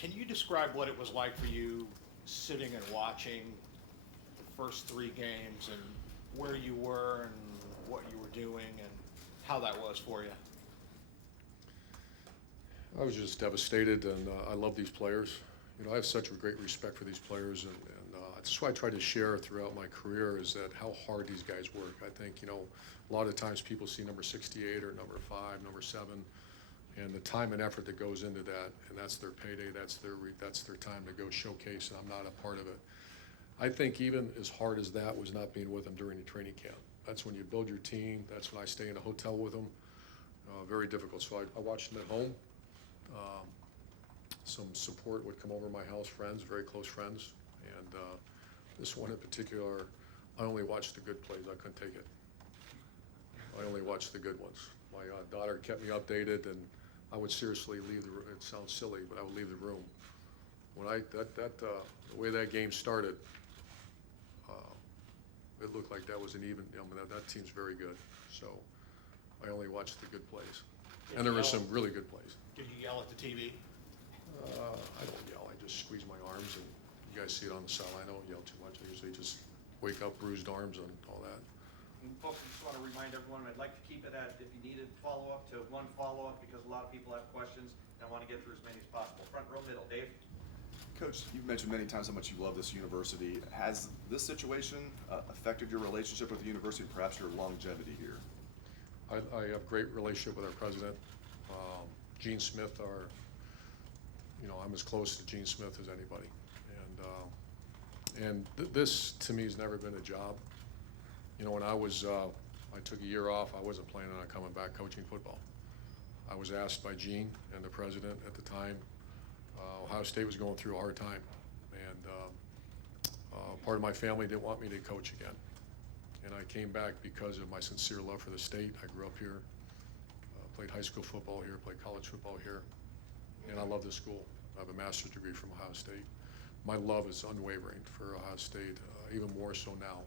Can you describe what it was like for you sitting and watching the first three games and where you were and what you were doing and how that was for you? I was just devastated, and I love these players. You know, I have such a great respect for these players, and that's what I try to share throughout my career is that how hard these guys work. I think, you know, a lot of times people see number 68 or number 5, number 7, and the time and effort that goes into that, and that's their payday, that's their time to go showcase, and I'm not a part of it. I think even as hard as that was not being with them during the training camp. That's when you build your team. That's when I stay in a hotel with them. Very difficult. So I watched them at home. Some support would come over my house, friends, very close friends. And this one in particular, I only watched the good plays. I couldn't take it. I only watched the good ones. My daughter kept me updated, and I would seriously leave the room. It sounds silly, but I would leave the room. When the way that game started, it looked like that was an even, I mean, that team's very good. So I only watched the good plays. And there were some really good plays. Did you yell at the TV? I don't yell, I just squeeze my arms, and you guys see it on the cell. I don't yell too much. I usually just wake up, bruised arms and all that. And folks, I just want to remind everyone, I'd like to keep it at, if you needed follow-up, to one follow-up, because a lot of people have questions, and I want to get through as many as possible. Front row, middle. Dave? Coach, you've mentioned many times how much you love this university. Has this situation affected your relationship with the university and perhaps your longevity here? I have a great relationship with our president. Gene Smith, I'm as close to Gene Smith as anybody. And this, to me, has never been a job. You know, when I took a year off, I wasn't planning on coming back coaching football. I was asked by Gene and the president at the time. Ohio State was going through a hard time, and part of my family didn't want me to coach again. And I came back because of my sincere love for the state. I grew up here, played high school football here, played college football here, and I love this school. I have a master's degree from Ohio State. My love is unwavering for Ohio State, even more so now.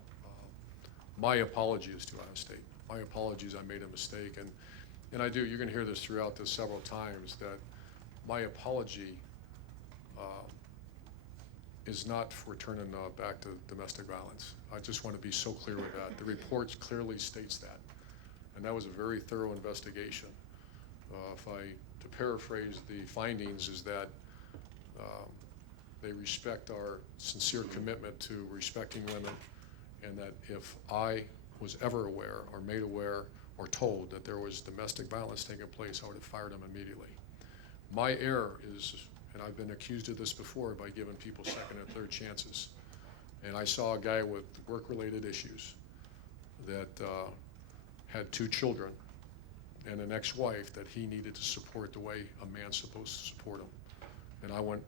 My apology is to Ohio State. My apologies, I made a mistake, and I do. You're going to hear this throughout this several times, that my apology is not for turning back to domestic violence. I just want to be so clear with that. The report clearly states that, and that was a very thorough investigation. To paraphrase the findings, is that they respect our sincere commitment to respecting women, and that if I was ever aware or made aware or told that there was domestic violence taking place, I would have fired him immediately. My error is, and I've been accused of this before, by giving people second and third chances. And I saw a guy with work-related issues that had 2 children and an ex-wife that he needed to support the way a man's supposed to support him. And I went,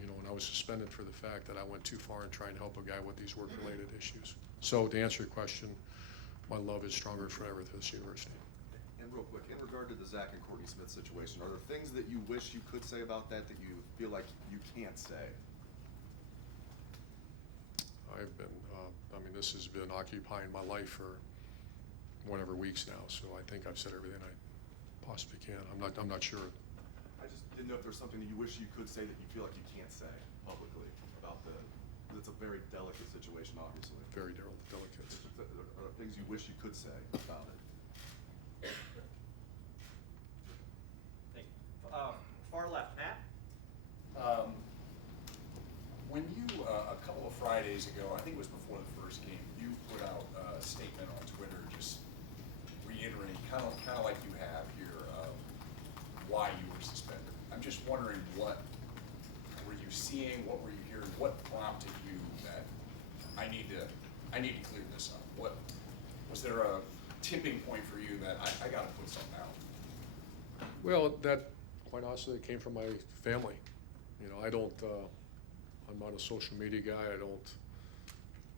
and I was suspended for the fact that I went too far in trying to help a guy with these work-related issues. So to answer your question, my love is stronger forever for this university. And real quick, in regard to the Zach and Courtney Smith situation, are there things that you wish you could say about that you feel like you can't say? I've been, this has been occupying my life for whatever weeks now, so I think I've said everything I possibly can. I'm not sure. I just didn't know if there's something that you wish you could say that you feel like you can't say publicly about it's a very delicate situation, obviously. Very delicate. Are there things you wish you could say about it? Thank you. Far left, Matt? When you, a couple of Fridays ago, I think it was before the first game, you put out a statement on Twitter just reiterating, kind of like you have here, why you were suspended. I'm just wondering, what were you seeing, what were you hearing, what prompted you that I need to clear this up? What was there a tipping point for you that I got to put something out? Well, that, quite honestly, it came from my family. I'm not a social media guy. I don't,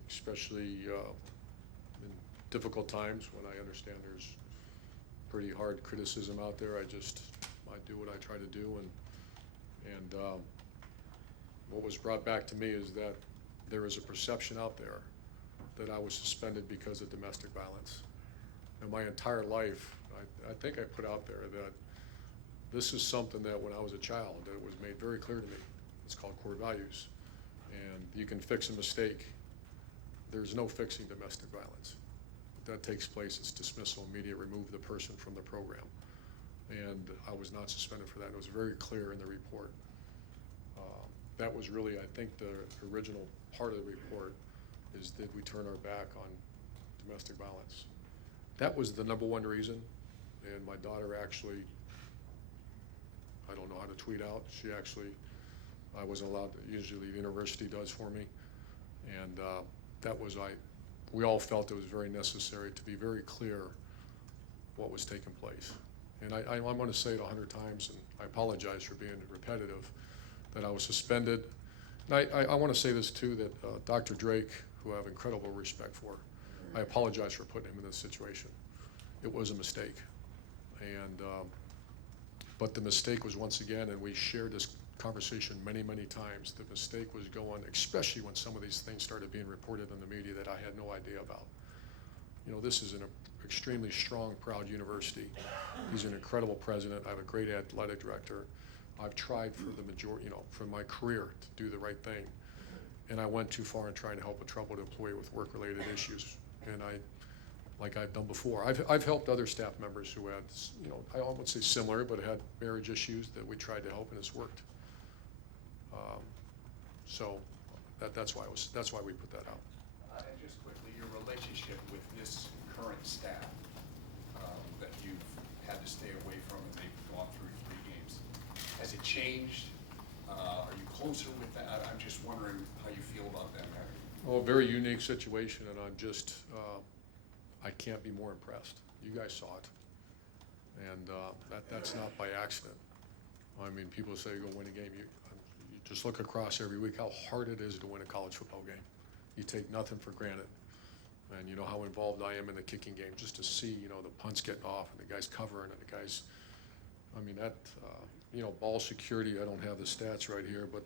especially in difficult times when I understand there's pretty hard criticism out there. I do what I try to do, and what was brought back to me is that there is a perception out there that I was suspended because of domestic violence. And my entire life, I think I put out there that this is something that when I was a child, that was made very clear to me. It's called core values. And you can fix a mistake. There's no fixing domestic violence. If that takes place, it's dismissal, immediate, remove the person from the program. And I was not suspended for that. It was very clear in the report. That was really, I think, the original part of the report is did we turn our back on domestic violence? That was the number one reason. And my daughter actually, I don't know how to tweet out. She actually, I wasn't allowed to, usually the university does for me. And that was, we all felt it was very necessary to be very clear what was taking place. And I'm going to say it 100 times, and I apologize for being repetitive, that I was suspended. And I want to say this too, that Dr. Drake, who I have incredible respect for, I apologize for putting him in this situation. It was a mistake. And, but the mistake was once again, and we shared this conversation many, many times, the mistake was going, especially when some of these things started being reported in the media that I had no idea about. You know, this is an extremely strong, proud university. He's an incredible president. I have a great athletic director. I've tried for the majority, you know, for my career to do the right thing. And I went too far in trying to help a troubled employee with work-related issues. And like I've done before, I've helped other staff members who had, you know, I won't say similar, but had marriage issues that we tried to help, and it's worked. So that's why we put that out. And just quickly, your relationship with this current staff that you've had to stay away from, and they've gone through 3 games, has it changed? Are you closer with that? I'm just wondering how you feel about them. Well, a very unique situation, and I'm just, I can't be more impressed. You guys saw it, and that's not by accident. I mean, people say go win a game. You just look across every week how hard it is to win a college football game. You take nothing for granted. And you know how involved I am in the kicking game, just to see, you know, the punts getting off and the guys covering and the guys, I mean, that, you know, ball security, I don't have the stats right here, but,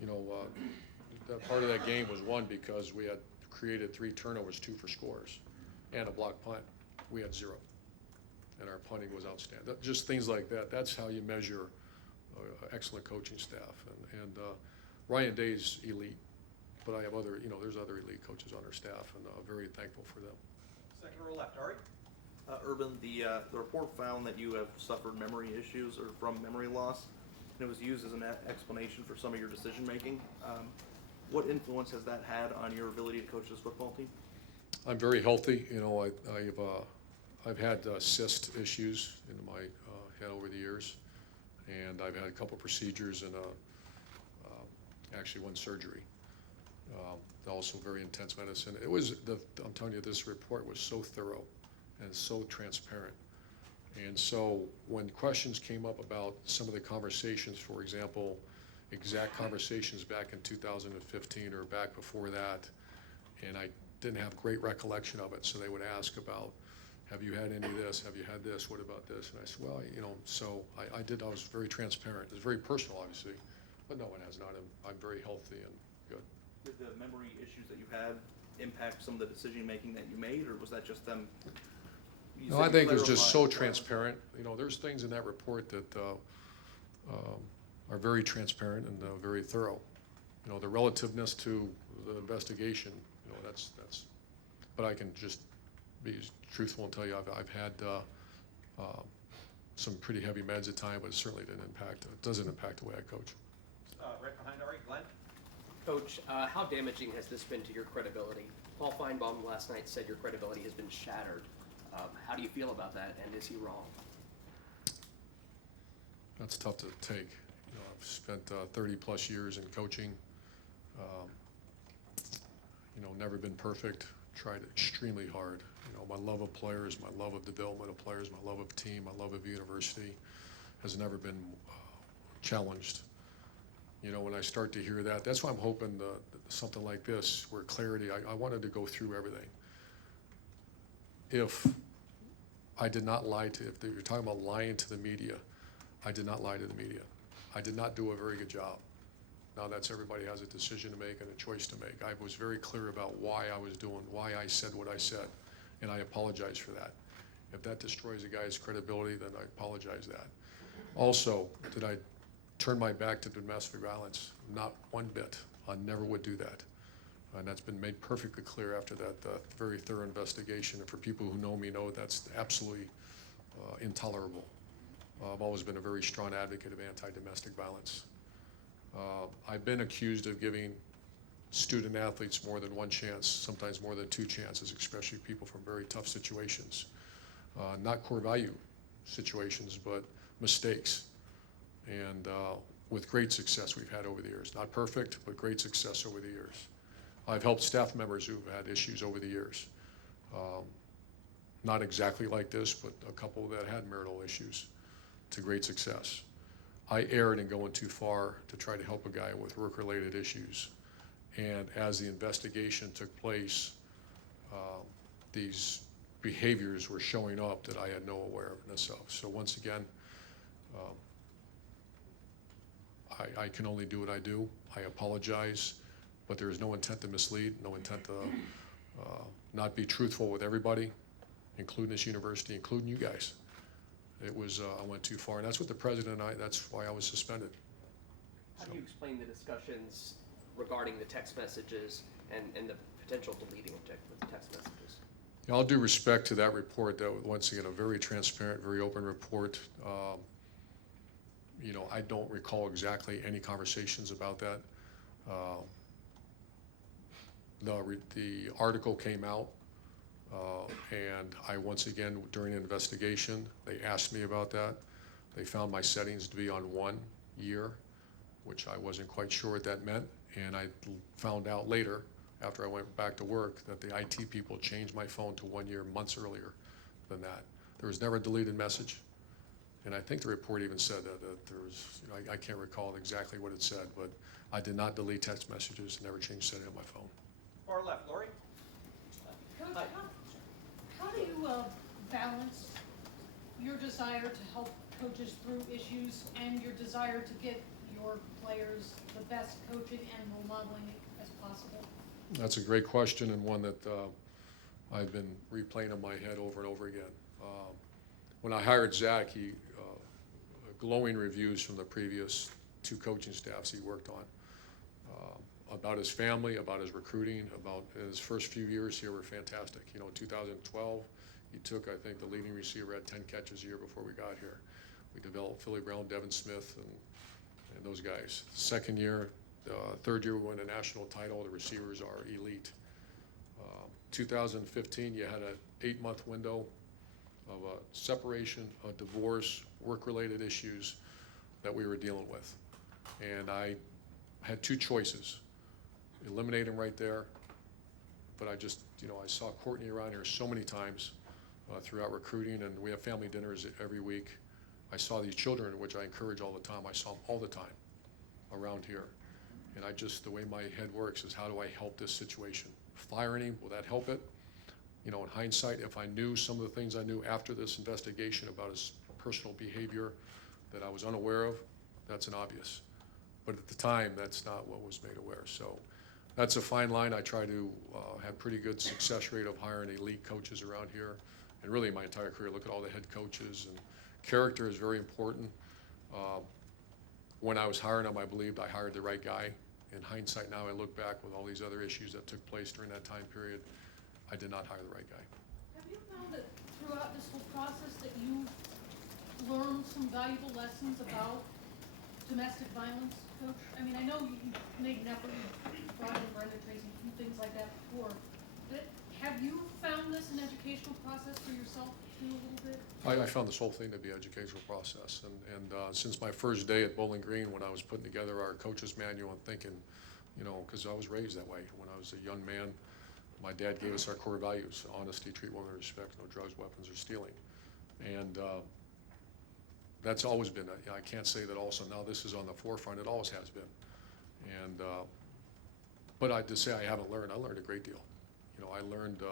you know, that part of that game was won because we had created 3 turnovers, 2 for scores, and a block punt. We had 0. And our punting was outstanding. Just things like that. That's how you measure excellent coaching staff. And Ryan Day's elite, but I have other, you know, there's other elite coaches on our staff, and very thankful for them. Second row left, Ari? Urban, the report found that you have suffered memory issues or from memory loss, and it was used as an explanation for some of your decision making. What influence has that had on your ability to coach this football team? I'm very healthy. You know, I've had cyst issues in my head over the years, and I've had a couple procedures and actually 1 surgery. Also very intense medicine. It was, I'm telling you, this report was so thorough and so transparent. And so when questions came up about some of the conversations, for example, exact conversations back in 2015 or back before that, and I didn't have great recollection of it, so they would ask about, have you had any of this? Have you had this? What about this? And I said, well, you know, so I was very transparent. It's very personal, obviously, but no, it has not. I'm very healthy and good. Did the memory issues that you had impact some of the decision making that you made, or was that just them? No, I think it was just so transparent. You know, there's things in that report that are very transparent and very thorough. You know, the relativeness to the investigation, you know, that's, but I can just be truthful and tell you I've had some pretty heavy meds at times, but it certainly doesn't impact the way I coach. Right behind Ari, Glenn? Coach, how damaging has this been to your credibility? Paul Feinbaum last night said your credibility has been shattered. How do you feel about that, and is he wrong? That's tough to take. You know, I've spent 30 plus years in coaching. You know, never been perfect. Tried extremely hard. You know, my love of players, my love of development of players, my love of team, my love of university has never been challenged. You know, when I start to hear that, that's why I'm hoping something like this, where clarity, I wanted to go through everything. If I did not lie to, if you're talking about lying to the media, I did not lie to the media. I did not do a very good job. Now that's, everybody has a decision to make and a choice to make. I was very clear about why I was doing, why I said what I said, and I apologize for that. If that destroys a guy's credibility, then I apologize that. Also, did I turn my back to domestic violence? Not one bit. I never would do that. And that's been made perfectly clear after that very thorough investigation. And for people who know me know that's absolutely intolerable. I've always been a very strong advocate of anti-domestic violence. I've been accused of giving student athletes more than one chance, sometimes more than two chances, especially people from very tough situations. Not core value situations, but mistakes. And with great success we've had over the years. Not perfect, but great success over the years. I've helped staff members who've had issues over the years. Not exactly like this, but a couple that had marital issues to great success. I erred in going too far to try to help a guy with work-related issues. And as the investigation took place, these behaviors were showing up that I had no awareness of. So once again, I can only do what I do. I apologize, but there is no intent to mislead, no intent to not be truthful with everybody, including this university, including you guys. It was, I went too far, and that's what the president and that's why I was suspended. How do you explain the discussions regarding the text messages and the potential deleting of text messages? Yeah, all due respect to that report, that was, once again, a very transparent, very open report. You know, I don't recall exactly any conversations about that. The article came out, and I once again, during an investigation, they asked me about that. They found my settings to be on 1 year, which I wasn't quite sure what that meant. And I found out later, after I went back to work, that the IT people changed my phone to 1 year months earlier than that. There was never a deleted message. And I think the report even said that there was, you know, I can't recall exactly what it said, but I did not delete text messages, never changed setting on my phone. Far left, Lori? Coach, how do you balance your desire to help coaches through issues and your desire to get your players the best coaching and role modeling as possible? That's a great question, and one that I've been replaying in my head over and over again. When I hired Zach, he glowing reviews from the previous 2 coaching staffs he worked on about his family, about his recruiting, about his first few years here were fantastic. You know, in 2012, he took, I think, the leading receiver at 10 catches a year before we got here. We developed Philly Brown, Devin Smith, and those guys. Second year, third year we won a national title. The receivers are elite. 2015, you had an 8-month window of a separation, a divorce, work-related issues that we were dealing with. And I had 2 choices. Eliminate him right there, but I just, you know, I saw Courtney around here so many times throughout recruiting, and we have family dinners every week. I saw these children, which I encourage all the time. I saw them all the time around here. And I just, the way my head works is, how do I help this situation? Firing him, will that help it? You know, in hindsight, if I knew some of the things I knew after this investigation about his personal behavior that I was unaware of, that's an obvious. But at the time, that's not what was made aware. So that's a fine line. I try to have pretty good success rate of hiring elite coaches around here. And really my entire career, look at all the head coaches. And character is very important. When I was hiring him, I believed I hired the right guy. In hindsight now, I look back with all these other issues that took place during that time period, I did not hire the right guy. Have you found that throughout this whole process that you learned some valuable lessons about domestic violence, Coach? I mean, I know you made an effort, you brought in Brenda Tracy, and things like that before, but have you found this an educational process for yourself too, a little bit? I found this whole thing to be an educational process. And since my first day at Bowling Green, when I was putting together our coach's manual and thinking, you know, because I was raised that way. When I was a young man, my dad gave us our core values: honesty, treat women with respect, no drugs, weapons, or stealing. And that's always been, I can't say that also now this is on the forefront, it always has been. And, but I just say I haven't learned. I learned a great deal. You know, I learned,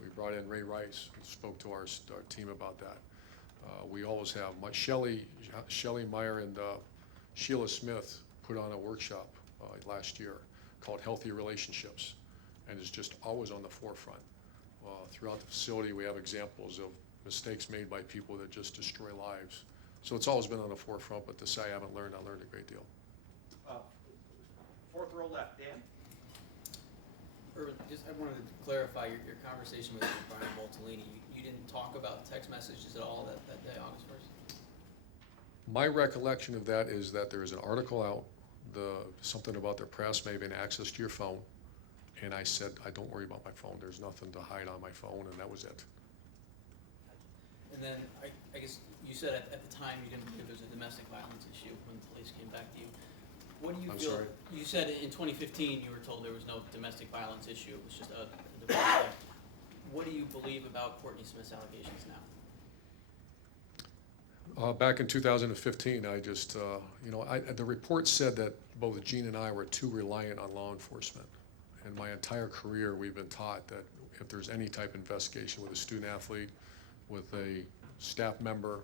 we brought in Ray Rice, and spoke to our team about that. We always have, Shelley, Meyer, and Sheila Smith put on a workshop last year called Healthy Relationships, and it's just always on the forefront. Throughout the facility, we have examples of mistakes made by people that just destroy lives. So it's always been on the forefront, but to say I haven't learned, I learned a great deal. Fourth row left, Dan? Irvin, just I wanted to clarify your conversation with Brian Boltolini. You didn't talk about text messages at all that day, August 1st? My recollection of that is that there is an article out, something about their press may have been access to your phone, and I said, don't worry about my phone, there's nothing to hide on my phone, and that was it. And then I guess you said at the time you didn't believe there was a domestic violence issue when the police came back to you. What do you I'm feel? sorry? You said in 2015 you were told there was no domestic violence issue. It was just a divorce. What do you believe about Courtney Smith's allegations now? Back in 2015, I just, the report said that both Gene and I were too reliant on law enforcement. And my entire career, we've been taught that if there's any type of investigation with a student athlete, with a staff member,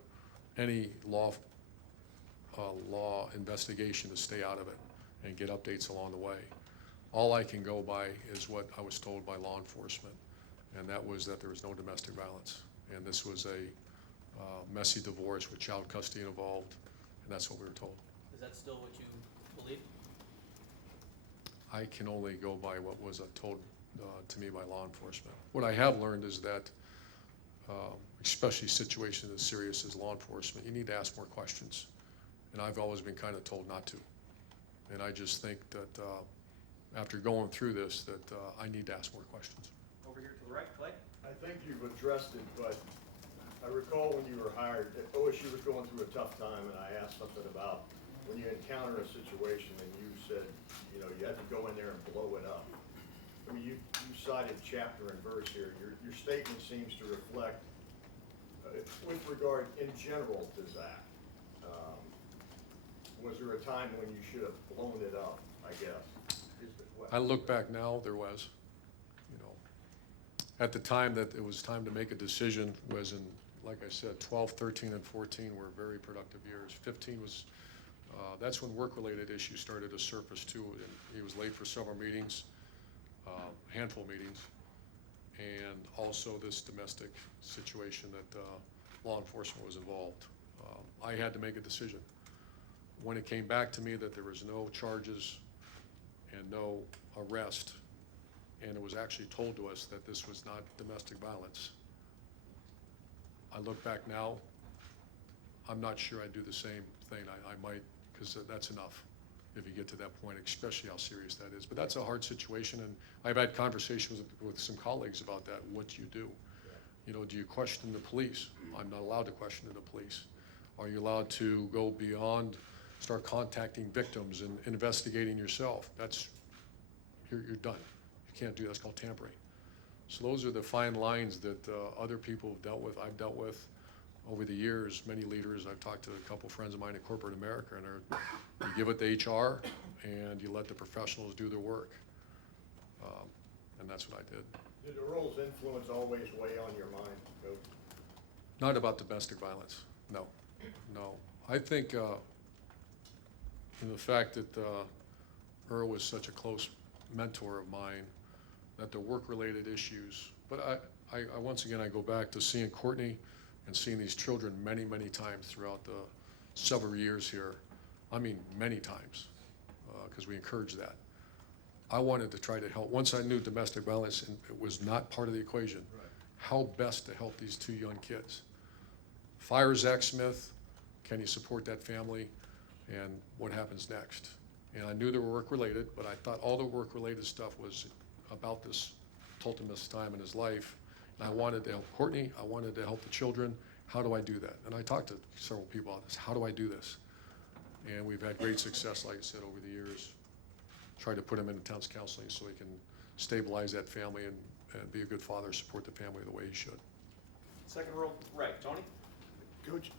any law investigation, to stay out of it and get updates along the way. All I can go by is what I was told by law enforcement, and that was that there was no domestic violence. And this was a messy divorce with child custody involved, and that's what we were told. Is that still what you believe? I can only go by what was told to me by law enforcement. What I have learned is that, especially situations as serious as law enforcement, you need to ask more questions. And I've always been kind of told not to. And I just think that after going through this, that I need to ask more questions. Over here to the right, Clay? I think you've addressed it, but I recall when you were hired, that OSU was going through a tough time, and I asked something about when you encounter a situation and you said, you had to go in there and blow it up. I mean, you cited chapter and verse here. Your statement seems to reflect, with regard in general to Zach, was there a time when you should have blown it up, I guess? Is the question. I look back now, there was. At the time that it was time to make a decision was in, like I said, 12, 13, and 14 were very productive years. 15 was, that's when work-related issues started to surface too. And he was late for several meetings, handful of meetings, and also this domestic situation that law enforcement was involved. I had to make a decision. When it came back to me that there was no charges and no arrest, and it was actually told to us that this was not domestic violence, I look back now, I'm not sure I'd do the same thing. I might, because that's enough if you get to that point, especially how serious that is. But that's a hard situation, and I've had conversations with some colleagues about that. What do you do? Do you question the police? I'm not allowed to question the police. Are you allowed to go beyond, start contacting victims and investigating yourself? You're done. You can't do that. It's called tampering. So those are the fine lines that other people have dealt with, I've dealt with over the years. Many leaders, I've talked to a couple friends of mine in corporate America, and you give it to HR and you let the professionals do their work. And that's what I did. Did Earl's influence always weigh on your mind, Coach? Not about domestic violence, no. I think the fact that Earl was such a close mentor of mine, that the work-related issues, but I once again, I go back to seeing Courtney and seeing these children many, many times throughout the several years here. I mean, many times, because we encourage that. I wanted to try to help. Once I knew domestic violence, and it was not part of the equation, Right. how best to help these two young kids. Fire Zach Smith, can you support that family, and what happens next? And I knew they were work-related, but I thought all the work-related stuff was about this tumultuous time in his life. And I wanted to help Courtney, I wanted to help the children. How do I do that? And I talked to several people about this. How do I do this? And we've had great success, like I said, over the years. Tried to put him in intense counseling so he can stabilize that family and be a good father, support the family the way he should. Second row right, Tony? Coach,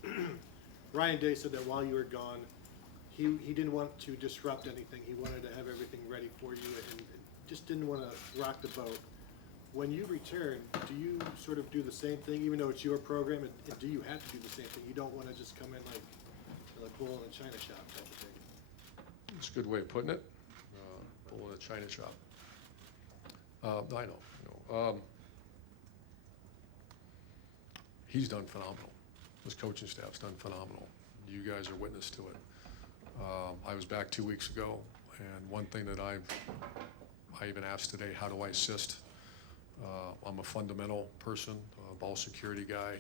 Ryan Day said that while you were gone, he didn't want to disrupt anything. He wanted to have everything ready for you and just didn't want to rock the boat. When you return, do you sort of do the same thing, even though it's your program, and do you have to do the same thing? You don't want to just come in like bull in a china shop type of thing. It's a good way of putting it. Bull in a china shop. I know. He's done phenomenal. His coaching staff's done phenomenal. you guys are witness to it. I was back 2 weeks ago, and one thing that I even asked today, how do I assist? I'm a fundamental person, a ball security guy.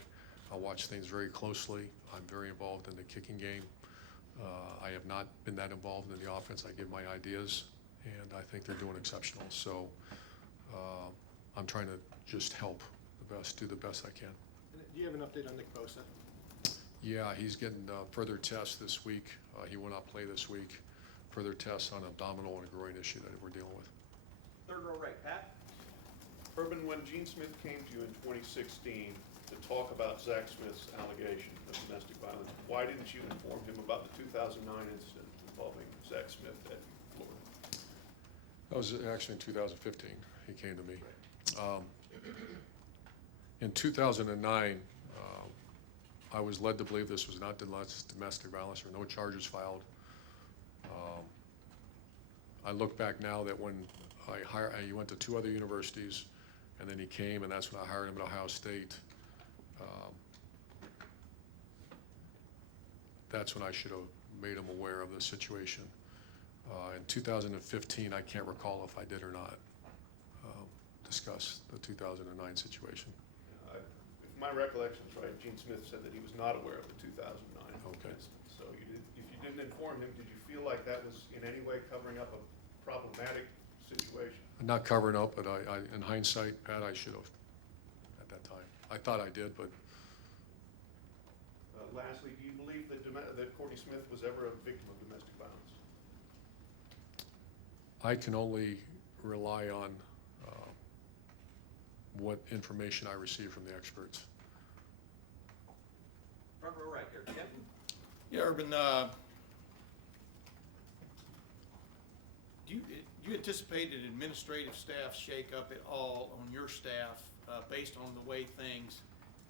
I watch things very closely. I'm very involved in the kicking game. I have not been that involved in the offense. I give my ideas, and I think they're doing exceptional. So I'm trying to just help the best, do the best I can. Do you have an update on Nick Bosa? Yeah, he's getting further tests this week. He will not play this week. Further tests on abdominal and a groin issue that we're dealing with. Third row right, Pat? Urban, when Gene Smith came to you in 2016 to talk about Zach Smith's allegation of domestic violence, why didn't you inform him about the 2009 incident involving Zach Smith at Florida? That was actually in 2015. He came to me. In 2009, I was led to believe this was not domestic violence. There were no charges filed. I look back now that when he went to 2 other universities, and then he came, and that's when I hired him at Ohio State. That's when I should have made him aware of the situation. In 2015, I can't recall if I did or not discuss the 2009 situation. If my recollection is right, Gene Smith said that he was not aware of the 2009 Okay. incident. So if you didn't inform him, did you feel like that was in any way covering up a problematic situation? Not covering up, but in hindsight, Pat, I should have at that time. I thought I did, but Lastly, do you believe that Courtney Smith was ever a victim of domestic violence? I can only rely on what information I receive from the experts. Front row right here, Kevin? Yeah, Urban, do you anticipate an administrative staff shakeup at all on your staff based on the way things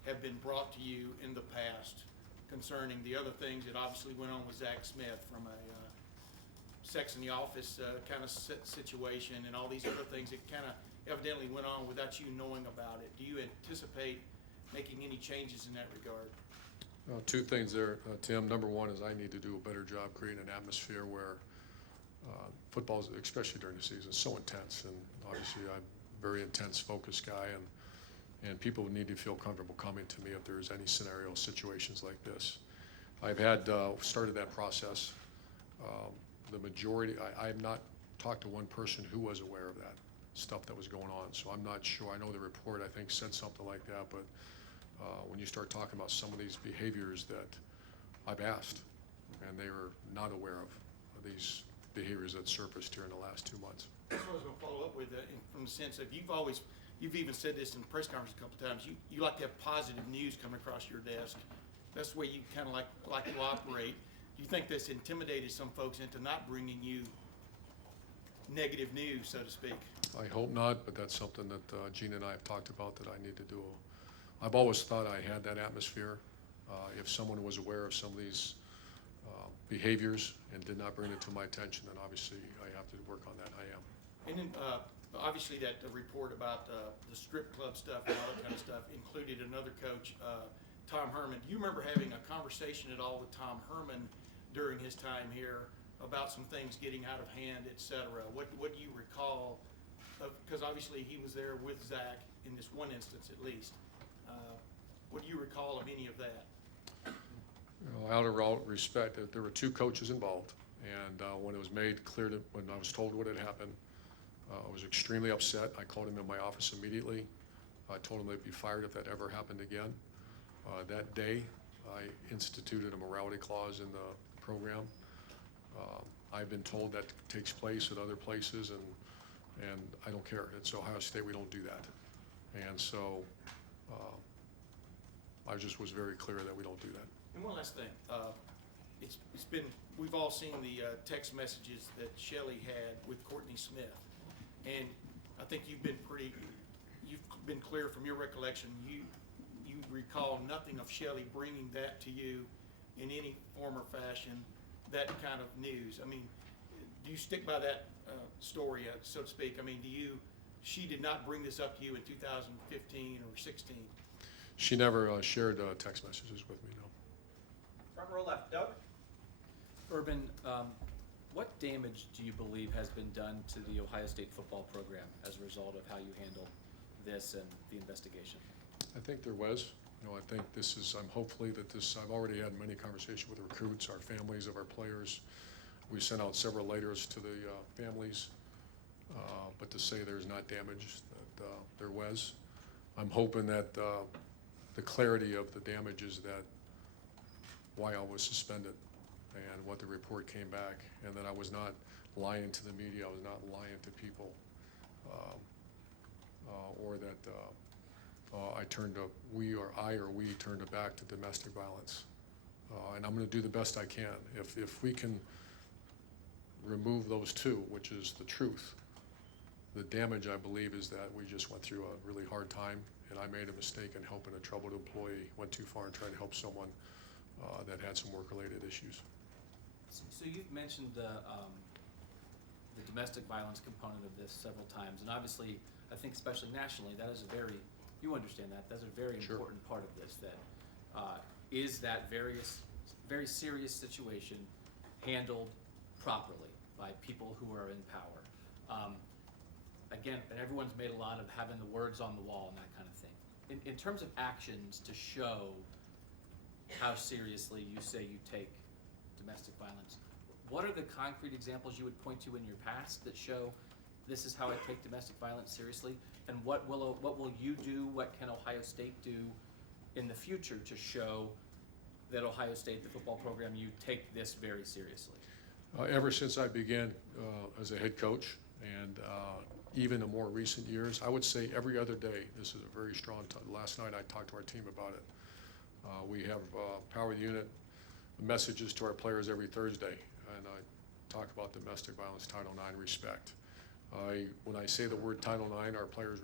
have been brought to you in the past concerning the other things that obviously went on with Zach Smith, from a sex in the office kind of situation and all these other things that kind of evidently went on without you knowing about it? Do you anticipate making any changes in that regard? Two things there, Tim. Number one is I need to do a better job creating an atmosphere where football, especially during the season, is so intense. And obviously I'm a very intense, focused guy, and people need to feel comfortable coming to me if there's any scenario, situations like this. I've had started that process. The majority, I have not talked to one person who was aware of that stuff that was going on, so I'm not sure. I know the report, I think, said something like that, but when you start talking about some of these behaviors that I've asked, and they were not aware of these behaviors that surfaced here in the last 2 months. That's what I was going to follow up with, from the sense of you've even said this in press conference a couple of times, you like to have positive news come across your desk. That's the way you kind of like to operate. Do you think this intimidated some folks into not bringing you negative news, so to speak? I hope not, but that's something that Gene and I have talked about that I need to do. I've always thought I had that atmosphere. If someone was aware of some of these behaviors and did not bring it to my attention, then obviously I have to work on that. I am. And then, obviously, that report about the strip club stuff and all that kind of stuff included another coach, Tom Herman. Do you remember having a conversation at all with Tom Herman during his time here about some things getting out of hand, et cetera? What do you recall? Because obviously he was there with Zach in this one instance at least. What do you recall of any of that? Out of all respect, there were 2 coaches involved, and when it was made clear when I was told what had happened, I was extremely upset. I called him in my office immediately. I told him they'd be fired if that ever happened again. That day, I instituted a morality clause in the program. I've been told that takes place at other places, and I don't care. It's Ohio State, we don't do that. And so I just was very clear that we don't do that. And one last thing, it's been, we've all seen the text messages that Shelley had with Courtney Smith, and I think you've been clear from your recollection. You recall nothing of Shelley bringing that to you in any form or fashion, that kind of news. I mean, do you stick by that story, so to speak? I mean, she did not bring this up to you in 2015 or 16? She never shared text messages with me, no. Front front row left. Doug? Urban, what damage do you believe has been done to the Ohio State football program as a result of how you handle this and the investigation? I think there was. I think this is, hopefully that this, I've already had many conversations with recruits, our families of our players. We sent out several letters to the families, but to say there's not damage, that there was. I'm hoping that the clarity of the damage is that why I was suspended and what the report came back, and that I was not lying to the media, I was not lying to people, or that I turned a back to domestic violence. And I'm going to do the best I can. If we can remove those two, which is the truth, the damage, I believe, is that we just went through a really hard time, and I made a mistake in helping a troubled employee, went too far in trying to help someone that had some work-related issues. So you've mentioned the domestic violence component of this several times, and obviously, I think especially nationally, that is you understand that's a very Sure. important part of this, that is that very serious situation handled properly by people who are in power. Again, and everyone's made a lot of having the words on the wall and that kind of thing. In terms of actions to show how seriously you say you take domestic violence, what are the concrete examples you would point to in your past that show this is how I take domestic violence seriously? And what will you do, what can Ohio State do in the future to show that Ohio State, the football program, you take this very seriously? Ever since I began as a head coach, and even in more recent years, I would say every other day, this is a very strong last night I talked to our team about it. We have Power of the Unit messages to our players every Thursday, and I talk about domestic violence, Title IX, respect. When I say the word Title IX, our players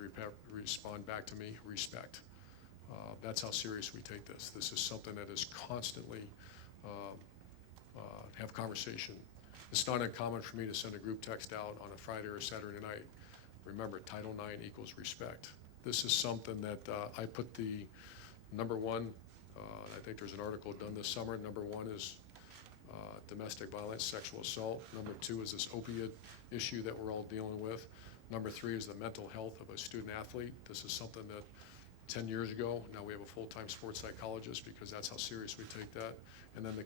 respond back to me, respect. That's how serious we take this. This is something that is constantly have conversation. It's not uncommon for me to send a group text out on a Friday or Saturday night. Remember, Title IX equals respect. This is something that I put the number one, I think there's an article done this summer. Number one is domestic violence, sexual assault. Number two is this opiate issue that we're all dealing with. Number three is the mental health of a student athlete. This is something that 10 years ago, now we have a full-time sports psychologist because that's how serious we take that. And then the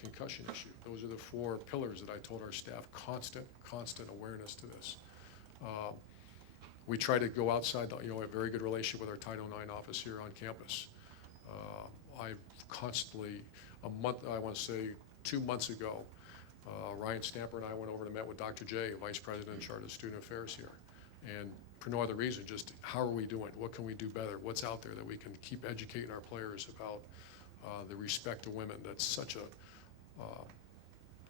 concussion issue. Those are the four pillars that I told our staff, constant awareness to this. We try to go outside, a very good relationship with our Title IX office here on campus. I've constantly, 2 months ago, Ryan Stamper and I went over and met with Dr. J, Vice President in charge of Student Affairs here. And for no other reason, just how are we doing? What can we do better? What's out there that we can keep educating our players about the respect of women? That's such a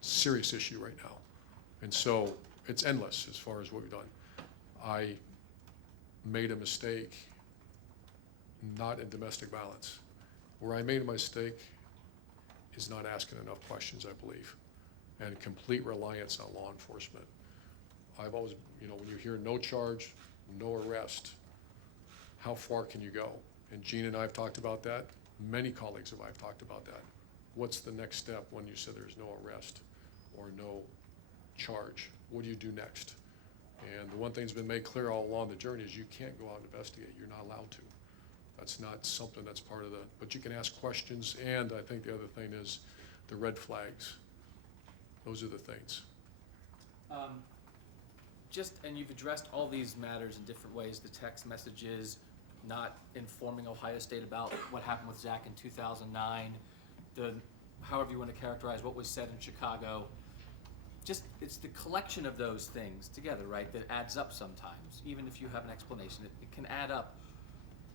serious issue right now. And so it's endless as far as what we've done. I made a mistake not in domestic violence. Where I made a mistake is not asking enough questions, I believe, and complete reliance on law enforcement. I've always, when you hear no charge, no arrest, how far can you go? And Gene and I have talked about that. Many colleagues have talked about that. What's the next step when you said there's no arrest or no charge? What do you do next? And the one thing that's been made clear all along the journey is you can't go out and investigate. You're not allowed to. That's not something that's part of but you can ask questions, and I think the other thing is the red flags. Those are the things. And you've addressed all these matters in different ways, the text messages, not informing Ohio State about what happened with Zach in 2009, however you want to characterize what was said in Chicago. It's the collection of those things together, right, that adds up sometimes. Even if you have an explanation, it can add up.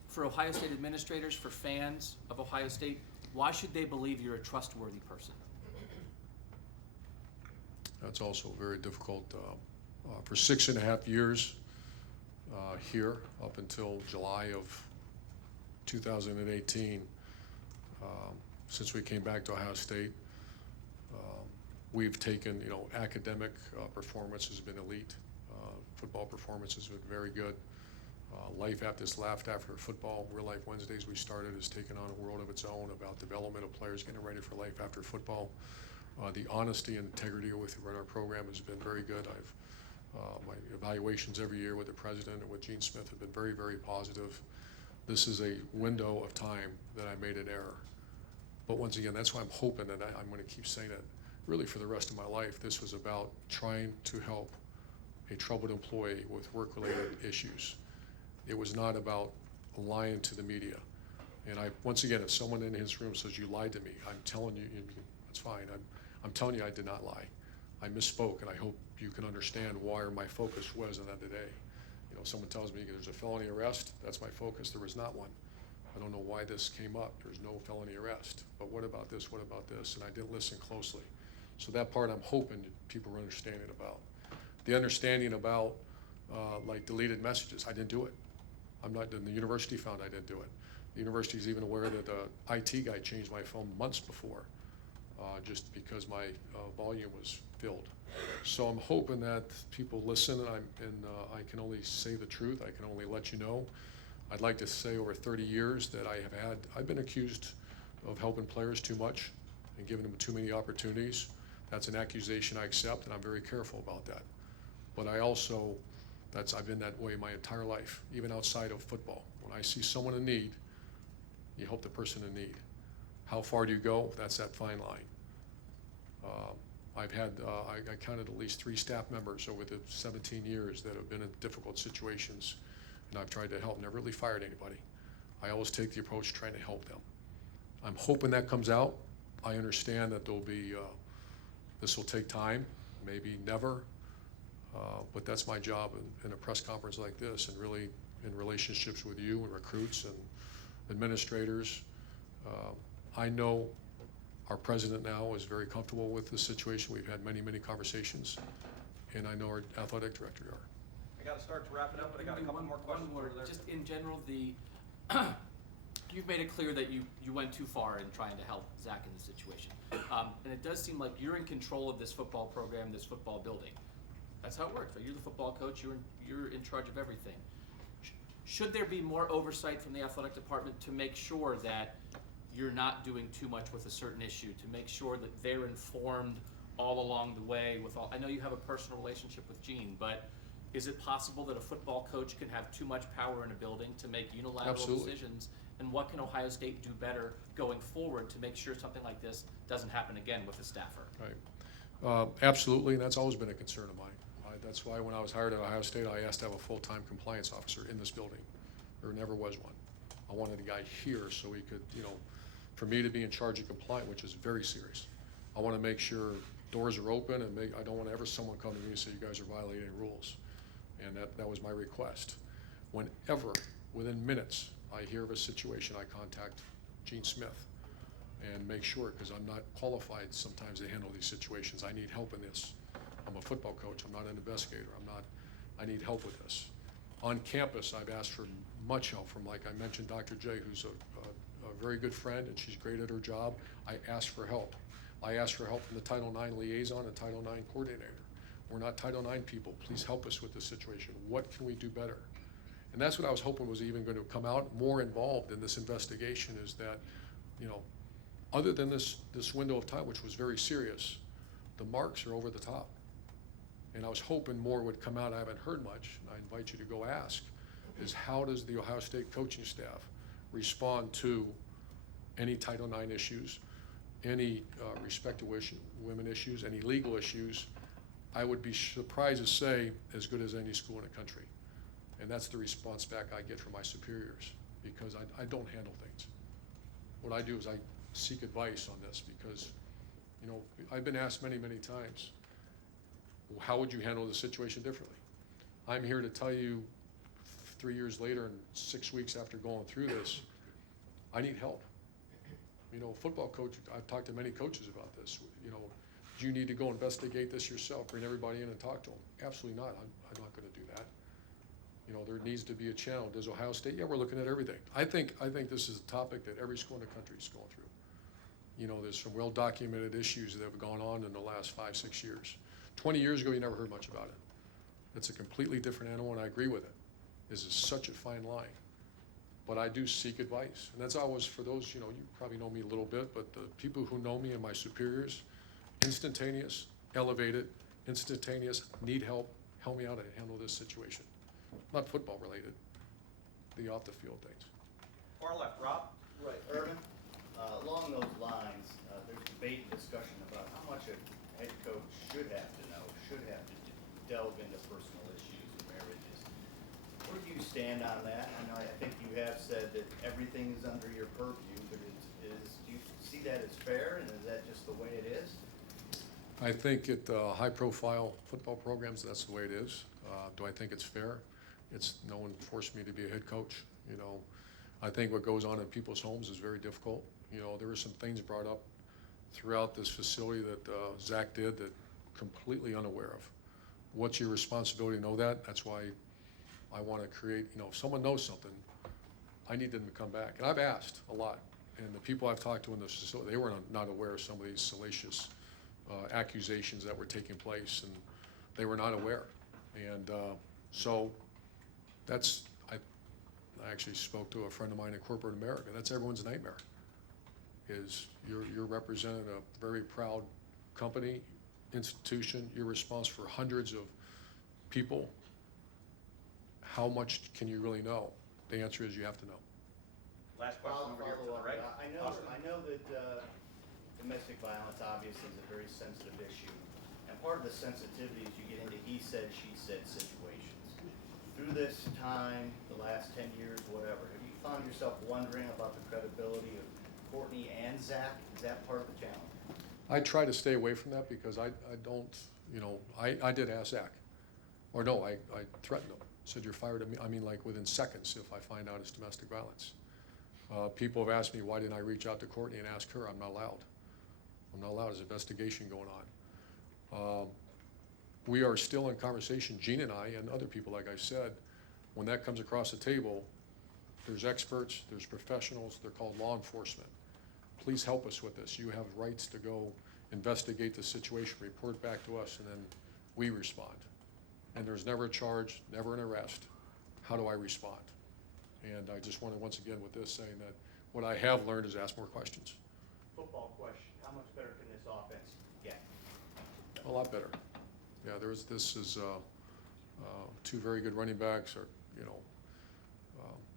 For Ohio State administrators, for fans of Ohio State, why should they believe you're a trustworthy person? That's also very difficult. For 6.5 years here, up until July of 2018, since we came back to Ohio State, we've taken, academic performance has been elite. Football performance has been very good. Life after football, Real Life Wednesdays we started has taken on a world of its own about development of players getting ready for life after football. The honesty and integrity with our program has been very good. My evaluations every year with the president and with Gene Smith have been very, very positive. This is a window of time that I made an error. But once again, that's why I'm hoping that I'm going to keep saying it really for the rest of my life. This was about trying to help a troubled employee with work-related issues. It was not about lying to the media. And once again, if someone in his room says you lied to me, I'm telling you, it's fine. I'm telling you I did not lie. I misspoke, and I hope you can understand why my focus was on that today. You know, someone tells me there's a felony arrest, that's my focus. There was not one. I don't know why this came up. There's no felony arrest. But what about this? What about this? And I didn't listen closely. So that part I'm hoping people are understanding about. The understanding about like deleted messages, I didn't do it. The university found I didn't do it. The university is even aware that the IT guy changed my phone months before, just because my volume was filled. So I'm hoping that people listen, and I can only say the truth. I can only let you know. I'd like to say over 30 years that I've been accused of helping players too much and giving them too many opportunities. That's an accusation I accept, and I'm very careful about that. But I've been that way my entire life, even outside of football. When I see someone in need, you help the person in need. How far do you go? That's that fine line. I counted at least 3 staff members over the 17 years that have been in difficult situations, and I've tried to help. Never really fired anybody. I always take the approach trying to help them. I'm hoping that comes out. I understand that this will take time, maybe never, but that's my job in a press conference like this, and really in relationships with you and recruits and administrators. I know our president now is very comfortable with the situation. We've had many, many conversations, and I know our athletic director are. I gotta start to wrap it up, but I got a couple more questions. One more. over there. Just in general, you've made it clear that you went too far in trying to help Zach in this situation. And it does seem like you're in control of this football program, this football building. That's how it works, right? You're the football coach, you're in charge of everything. Should there be more oversight from the athletic department to make sure that you're not doing too much with a certain issue, to make sure that they're informed all along the way I know you have a personal relationship with Gene, but is it possible that a football coach can have too much power in a building to make unilateral Absolutely. decisions? And what can Ohio State do better going forward to make sure something like this doesn't happen again with a staffer? Right. Absolutely, and that's always been a concern of mine. That's why when I was hired at Ohio State, I asked to have a full-time compliance officer in this building. There never was one. I wanted a guy here so he could, for me to be in charge of compliance, which is very serious. I want to make sure doors are open, and I don't want someone come to me and say, you guys are violating rules. And that was my request. Whenever, within minutes, I hear of a situation, I contact Gene Smith and make sure, because I'm not qualified sometimes to handle these situations. I need help in this. I'm a football coach. I'm not an investigator. I need help with this. On campus, I've asked for much help from, like I mentioned, Dr. J, who's a very good friend, and she's great at her job. I asked for help. I asked for help from the Title IX liaison and Title IX coordinator. We're not Title IX people. Please help us with this situation. What can we do better? And that's what I was hoping was even going to come out more involved in this investigation, is that, other than this window of time, which was very serious, the marks are over the top. And I was hoping more would come out. I haven't heard much, and I invite you to go ask, is how does the Ohio State coaching staff respond to any Title IX issues, any respect to women issues, any legal issues? I would be surprised to say as good as any school in the country. And that's the response back I get from my superiors, because I don't handle things. What I do is I seek advice on this, because, I've been asked many, many times, well, how would you handle the situation differently? I'm here to tell you 3 years later and 6 weeks after going through this, I need help. Football coach, I've talked to many coaches about this. Do you need to go investigate this yourself, bring everybody in and talk to them? Absolutely not. I'm not going to do that. There needs to be a channel. Does Ohio State? Yeah, we're looking at everything. I think this is a topic that every school in the country is going through. There's some well-documented issues that have gone on in the last 5, 6 years. 20 years ago, you never heard much about it. It's a completely different animal, and I agree with it. is such a fine line. But I do seek advice, and that's always for those, you probably know me a little bit, but the people who know me and my superiors, instantaneous, elevated, instantaneous, need help me out to handle this situation. Not football related, the off the field things. Far left, Rob? Right, Urban, along those lines, there's debate and discussion about how much a head coach should have to know, should have to delve into personal issues and marriages. Where do you stand on that? I know, I think you have said that everything is under your purview, but do you see that as fair, and is that just the way it is? I think at high-profile football programs, that's the way it is. Do I think it's fair? No one forced me to be a head coach. I think what goes on in people's homes is very difficult. There were some things brought up throughout this facility that Zach did that completely unaware of. What's your responsibility to know that? That's why I want to create, if someone knows something, I need them to come back. And I've asked a lot. And the people I've talked to in the facility, they were not aware of some of these salacious accusations that were taking place, and they were not aware. And so that's, I actually spoke to a friend of mine in corporate America. That's everyone's nightmare, is you're representing a very proud company, institution. You're responsible for hundreds of people. How much can you really know? The answer is you have to know. Last question over here to the right. I know that domestic violence obviously is a very sensitive issue, and part of the sensitivity is you get into he said, she said situations. Through this time, the last 10 years, whatever, have you found yourself wondering about the credibility of Courtney and Zach? Is that part of the challenge? I try to stay away from that because I don't, I did ask Zach. Or no, I threatened him. Said you're fired. Like within seconds if I find out it's domestic violence. People have asked me why didn't I reach out to Courtney and ask her. I'm not allowed. I'm not allowed. There's an investigation going on. We are still in conversation, Gene and I and other people, like I said. When that comes across the table, there's experts, there's professionals, they're called law enforcement. Please help us with this. You have rights to go investigate the situation, report back to us, and then we respond. And there's never a charge, never an arrest. How do I respond? And I just want to, once again, with this, saying that what I have learned is ask more questions. Football question, how much better can this offense get? A lot better. Yeah, this is two very good running backs, or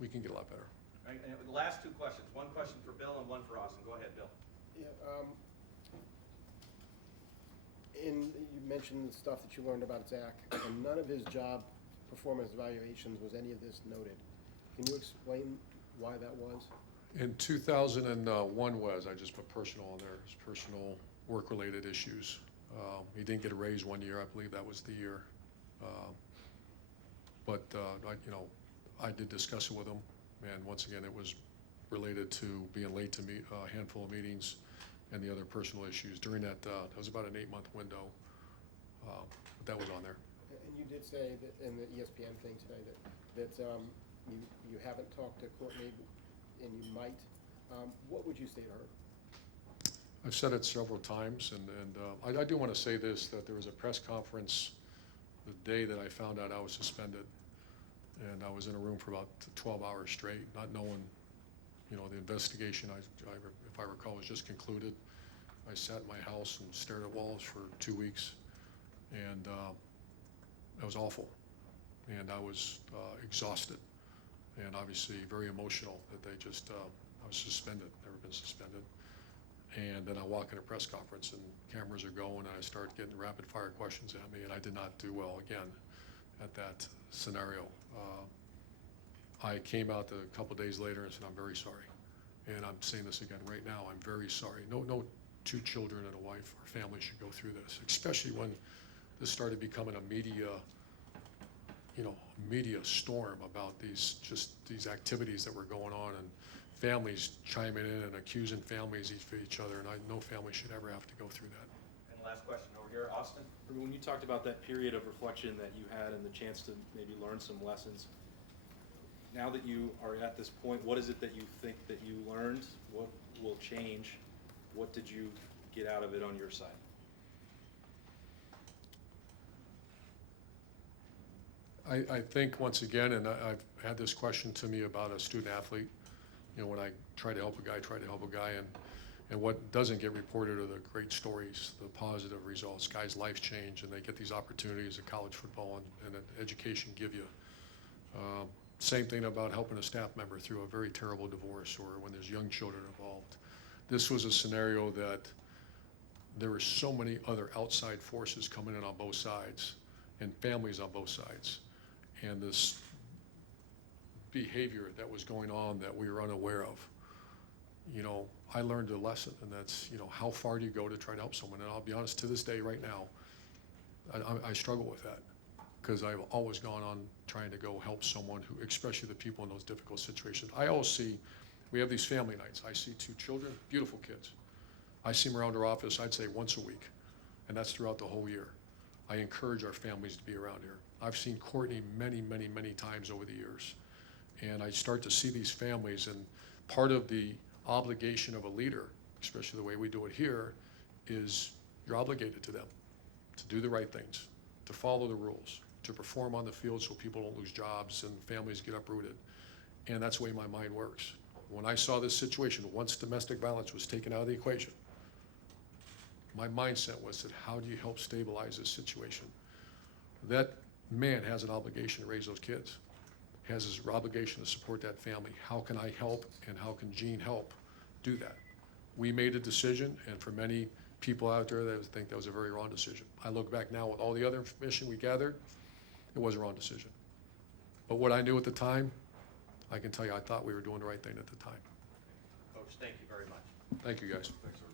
we can get a lot better. All right, and the last two questions. One question for Bill and one for Austin. Go ahead, Bill. Yeah, you mentioned the stuff that you learned about Zach, and none of his job performance evaluations was any of this noted. Can you explain why that was? In 2001 I just put personal on there, his personal work-related issues. He didn't get a raise one year, I believe that was the year. But I did discuss it with him, and once again, it was related to being late to meet a handful of meetings and the other personal issues. During that was about an 8-month window, but that was on there. And you did say that in the ESPN thing today that you haven't talked to Courtney, and you might. What would you say to her? I've said it several times, and I do want to say this, that there was a press conference the day that I found out I was suspended, and I was in a room for about 12 hours straight, not knowing, the investigation, if I recall, was just concluded. I sat in my house and stared at walls for 2 weeks, and that was awful, and I was exhausted, and obviously very emotional that they just, I was suspended, never been suspended. And then I walk in a press conference and cameras are going and I start getting rapid fire questions at me, and I did not do well again at that scenario. I came out a couple days later and said, I'm very sorry. And I'm saying this again right now, I'm very sorry. No two children and a wife or family should go through this, especially when this started becoming a media storm about these activities that were going on, and families chiming in and accusing families of each other, and no family should ever have to go through that. And last question over here, Austin. When you talked about that period of reflection that you had and the chance to maybe learn some lessons, now that you are at this point, what is it that you think that you learned? What will change? What did you get out of it on your side? I think, once again, and I've had this question to me about a student athlete, you know, when I try to help a guy, and what doesn't get reported are the great stories, the positive results, guys' lives change, and they get these opportunities that college football and education give you. Same thing about helping a staff member through a very terrible divorce or when there's young children involved. This was a scenario that there were so many other outside forces coming in on both sides and families on both sides. And this behavior that was going on that we were unaware of, you know, I learned a lesson, and that's, you know, how far do you go to try to help someone? And I'll be honest, to this day right now, I struggle with that, because I've always gone on trying to go help someone who, especially the people in those difficult situations. I always see, we have these family nights. I see 2 children, beautiful kids. I see them around our office, I'd say once a week, and that's throughout the whole year. I encourage our families to be around here. I've seen Courtney many, many, many times over the years. And I start to see these families, and part of the obligation of a leader, especially the way we do it here, is you're obligated to them to do the right things, to follow the rules, to perform on the field so people don't lose jobs and families get uprooted. And that's the way my mind works. When I saw this situation, once domestic violence was taken out of the equation, my mindset was that how do you help stabilize this situation? That man has an obligation to raise those kids, has his obligation to support that family. How can I help, and how can Gene help do that? We made a decision, and for many people out there that think that was a very wrong decision. I look back now with all the other information we gathered, it was a wrong decision. But what I knew at the time, I can tell you I thought we were doing the right thing at the time. Coach, thank you very much. Thank you, guys. Thanks, sir.